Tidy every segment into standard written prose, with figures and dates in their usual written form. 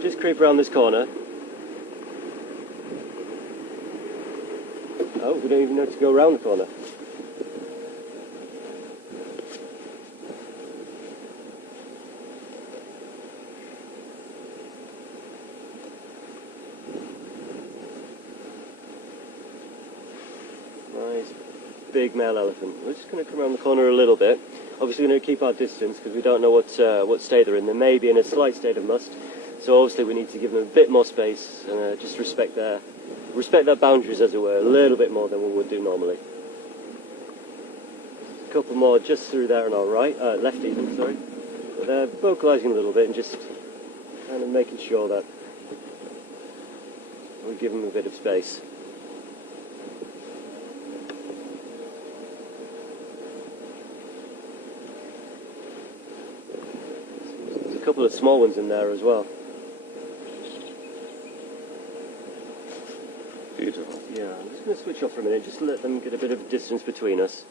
just creep around this corner. Oh, we don't even know to go around the corner. Nice big male elephant. We're just going to come around the corner a little bit. Obviously we're going to keep our distance because we don't know what state they're in. They may be in a slight state of must, so obviously we need to give them a bit more space and just respect their boundaries, as it were, a little bit more than we would do normally. A couple more just through there on our right, left even, sorry. They're vocalising a little bit and just kind of making sure that we give them a bit of space. There's a couple of small ones in there as well. Beautiful. Yeah, I'm just going to switch off for a minute, just to let them get a bit of distance between us.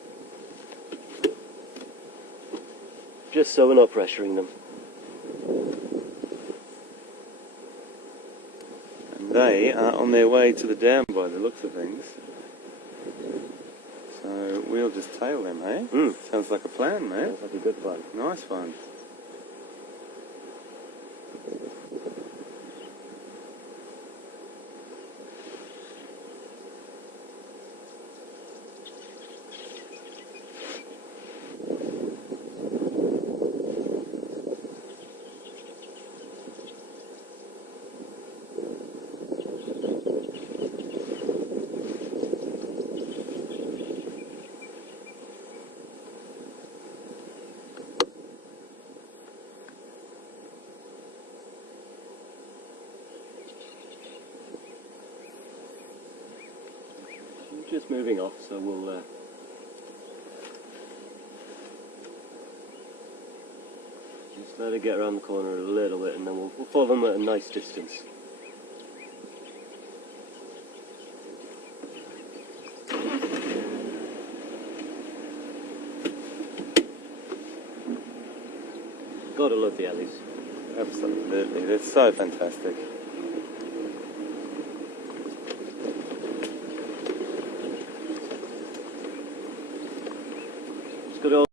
Just so we're not pressuring them. And they are on their way to the dam by the looks of things. So we'll just tail them, eh? Sounds like a plan, mate. Sounds like a good plan. Nice one. Just moving off, so we'll just let it get around the corner a little bit, and then we'll follow them at a nice distance. Gotta love the Ellies. Absolutely, they're so fantastic.